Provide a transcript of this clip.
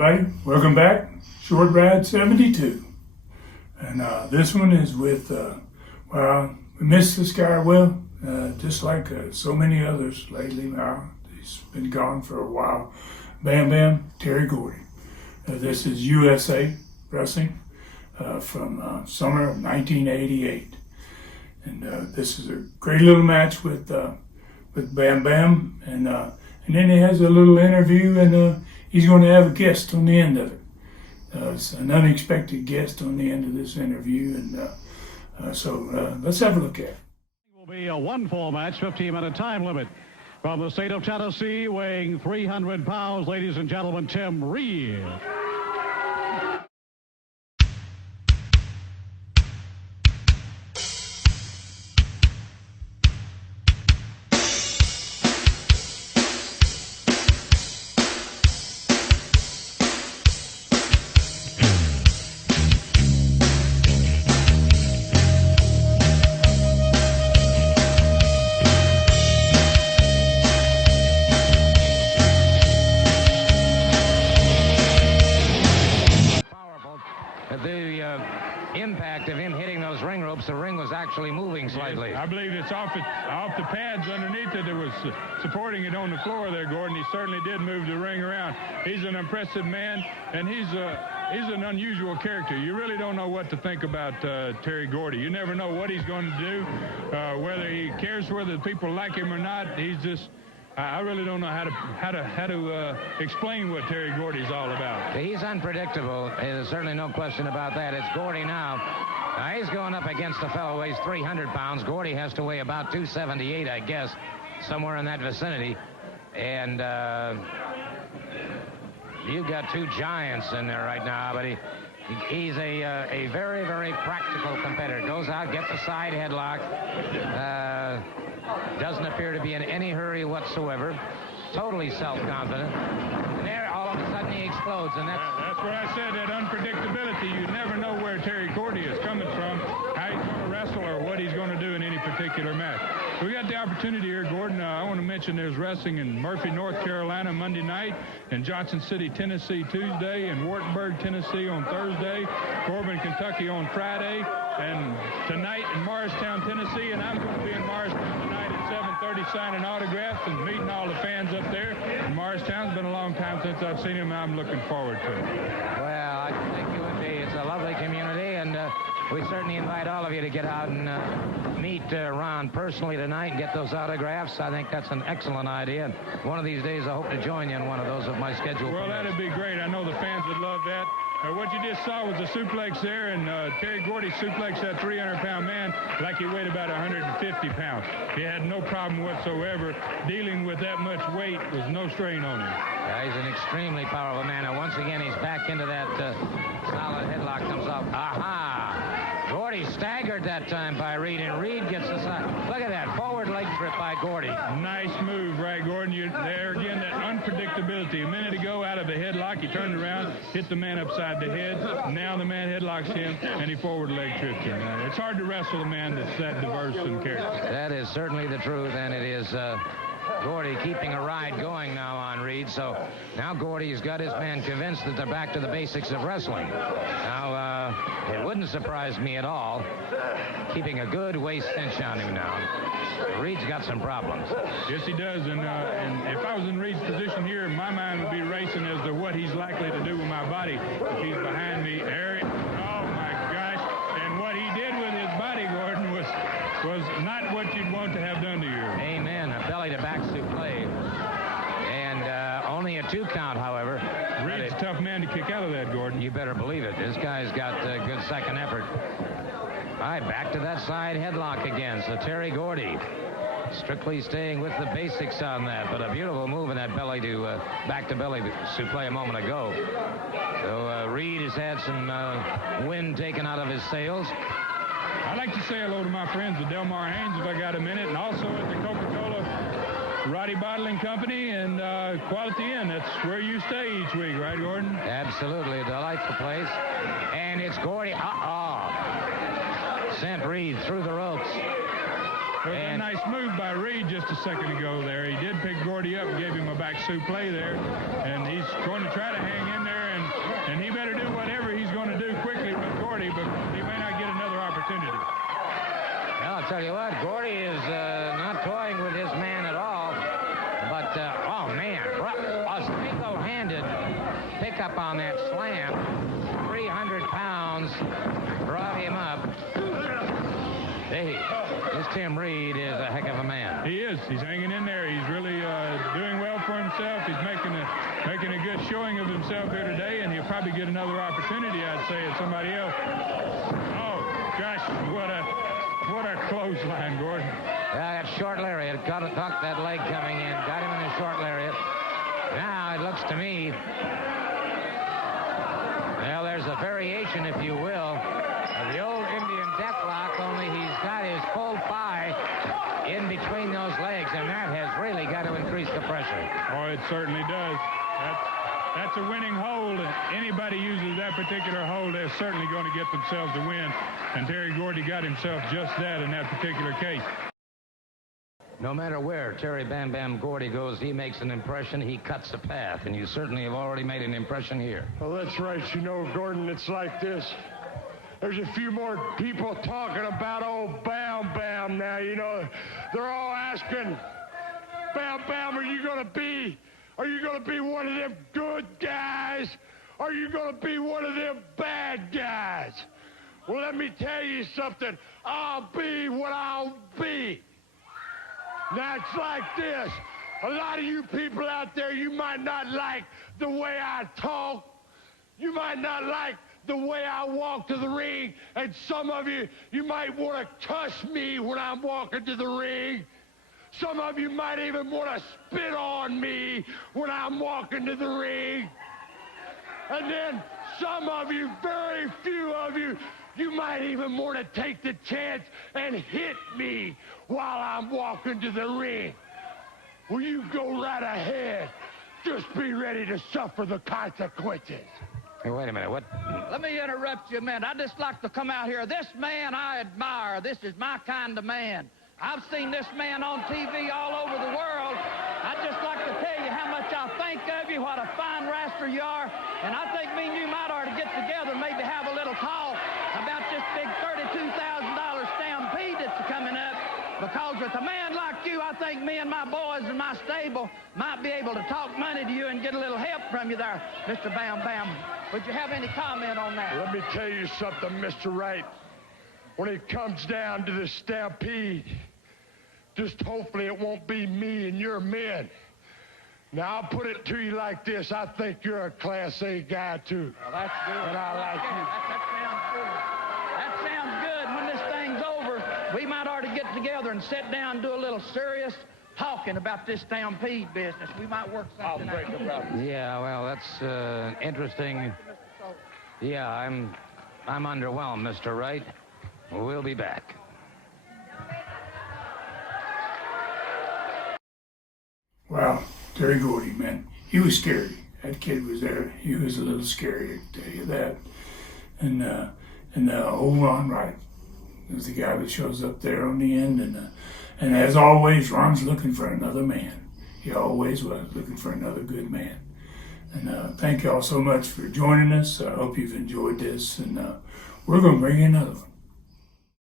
everybody. Welcome back. Short Ride 72. And this one is with, we missed this guy, just like so many others lately. He's been gone for a while. Bam Bam, Terry Gordy. This is USA Wrestling from summer of 1988. And this is a great little match with Bam Bam. And then he has a little interview, and he's going to have a guest on the end of it. It's an unexpected guest on the end of this interview, and so let's have a look at it. It will be a one-fall match, 15-minute time limit. From the state of Tennessee, weighing 300 pounds, ladies and gentlemen, Tim Reed. Impact of him hitting those ring ropes, the ring was actually moving slightly. I believe it's off the pads underneath it that was supporting it on the floor there, Gordon. He certainly did move the ring around. He's an impressive man, and he's an unusual character. You really don't know what to think about Terry Gordy. You never know what he's going to do, whether he cares whether people like him or not. He's just... I really don't know how to explain what Terry Gordy's all about. He's unpredictable. There's certainly no question about that. It's Gordy now. He's going up against a fellow who weighs 300 pounds. Gordy has to weigh about 278, I guess, somewhere in that vicinity. And you've got two giants in there right now, but he's a very, very practical competitor. Goes out, gets a side headlock. Doesn't appear to be in any hurry whatsoever. Totally self-confident. And there, all of a sudden, he explodes, and that's where I said that unpredictability. You never know where Terry Gordy is coming from, how he's going to wrestle, or what he's going to do in any particular match. We got the opportunity here, Gordon. I want to mention there's wrestling in Murphy, North Carolina, Monday night, in Johnson City, Tennessee, Tuesday, in Wartburg, Tennessee on Thursday, Corbin, Kentucky on Friday, and tonight in Morristown, Tennessee, and I'm going to be in Morristown tonight at 7:30 signing autographs and meeting all the fans up there. And Morristown's been a long time since I've seen him. I'm looking forward to it. Well, I think you would be. It's a lovely community, and we certainly invite all of you to get out and meet Ron personally tonight and get those autographs. I think that's an excellent idea. And one of these days, I hope to join you in one of those of my schedule. Well, that'd be great. I know the fans would love that. What you just saw was a suplex there, and Terry Gordy suplexed that 300-pound man like he weighed about 150 pounds. He had no problem whatsoever. Dealing with that much weight was no strain on him. Yeah, he's an extremely powerful man. And once again, he's back into that solid headlock comes off. Aha! Gordy staggered that time by Reed, and Reed gets the side. Look at that forward leg trip by Gordy. Nice move, right, Gordon? There again, that unpredictability. A minute ago, out of the headlock, he turned around, hit the man upside the head. Now the man headlocks him, and he forward leg tripped him. It's hard to wrestle a man that's that diverse in character. That is certainly the truth, and it is Gordy keeping a ride going now on Reed. So now Gordy's got his man convinced that they're back to the basics of wrestling. Now, it wouldn't surprise me at all, keeping a good waist cinch on him now. Reed's got some problems. Yes, he does, and if I was in Reed's position here, my mind would be racing as to what he's likely to do with my body if he's behind me. There, oh my gosh, and what he did with his body, Gordon, was not what you'd want to have done to you. Amen. A belly to back suplex. And only a 2 count, however. Reed's a tough man to kick out of that, Gordon. You better believe it. This guy's got a good second effort. All right, back to that side headlock again. So Terry Gordy strictly staying with the basics on that, but a beautiful move in that belly to back to belly suplex a moment ago. So Reed has had some wind taken out of his sails. I'd like to say hello to my friends at Delmar Haynes if I got a minute, and also at the Coca-Cola Roddy Bottling Company and Quality Inn. That's where you stay each week, right, Gordon? Absolutely, a delightful place. And it's Gordy. Sent Reed through the ropes. It was a nice move by Reed just a second ago there. He did pick Gordy up and gave him a back suplex there. And he's going to try to hang in there one-handed pickup on that slam. 300 pounds brought him up. Hey, this Tim Reed is a heck of a man. He is. He's hanging in there. He's really doing well for himself. He's making a good showing of himself here today, and he'll probably get another opportunity, I'd say, at somebody else. Oh, gosh, what a clothesline, Gordon. That short lariat, caught that leg coming in, got him in a short lariat. Now it looks to me, well, there's a variation, if you will, of the old Indian deathlock, only he's got his full thigh in between those legs, and that has really got to increase the pressure. Oh, it certainly does. That's a winning hold. Anybody uses that particular hold, they're certainly going to get themselves a win. And Terry Gordy got himself just that in that particular case. No matter where Terry Bam Bam Gordy goes, he makes an impression, he cuts a path, and you certainly have already made an impression here. Well, that's right. You know, Gordon, it's like this. There's a few more people talking about old Bam Bam now, you know. They're all asking, Bam Bam, are you going to be one of them good guys? Are you going to be one of them bad guys? Well, let me tell you something. I'll be what I'll be. Now, it's like this. A lot of you people out there, you might not like the way I talk. You might not like the way I walk to the ring. And some of you, you might want to cuss me when I'm walking to the ring. Some of you might even want to spit on me when I'm walking to the ring. And then some of you, very few of you, you might even want to take the chance and hit me while I'm walking to the ring. Well, you go right ahead. Just be ready to suffer the consequences. Hey, wait a minute, what? Let me interrupt you a minute. I'd just like to come out here. This man I admire. This is my kind of man. I've seen this man on TV all over the world. I'd just like to tell you how much I think of you, what a fine wrestler you are. And I think me and you might ought to get together and maybe have a little talk about this big $32,000 stampede that's coming up. Because with a man like you, I think me and my boys in my stable might be able to talk money to you and get a little help from you there, Mr. Bam Bam. Would you have any comment on that? Let me tell you something, Mr. Wright. When it comes down to the stampede, just hopefully it won't be me and your men. Now, I'll put it to you like this. I think you're a Class A guy, too. Well, that's good. And I like you. That sounds good. When this thing's over, we might ought to get together and sit down and do a little serious talking about this stampede business. We might work something out. Yeah, well, that's interesting. Yeah, I'm underwhelmed, Mr. Wright. We'll be back. Wow, Terry Gordy, man, he was scary. That kid was there. He was a little scary, I can tell you that. And old Ron Wright was the guy that shows up there on the end. And as always, Ron's looking for another man. He always was looking for another good man. And thank y'all so much for joining us. I hope you've enjoyed this. And we're going to bring you another one.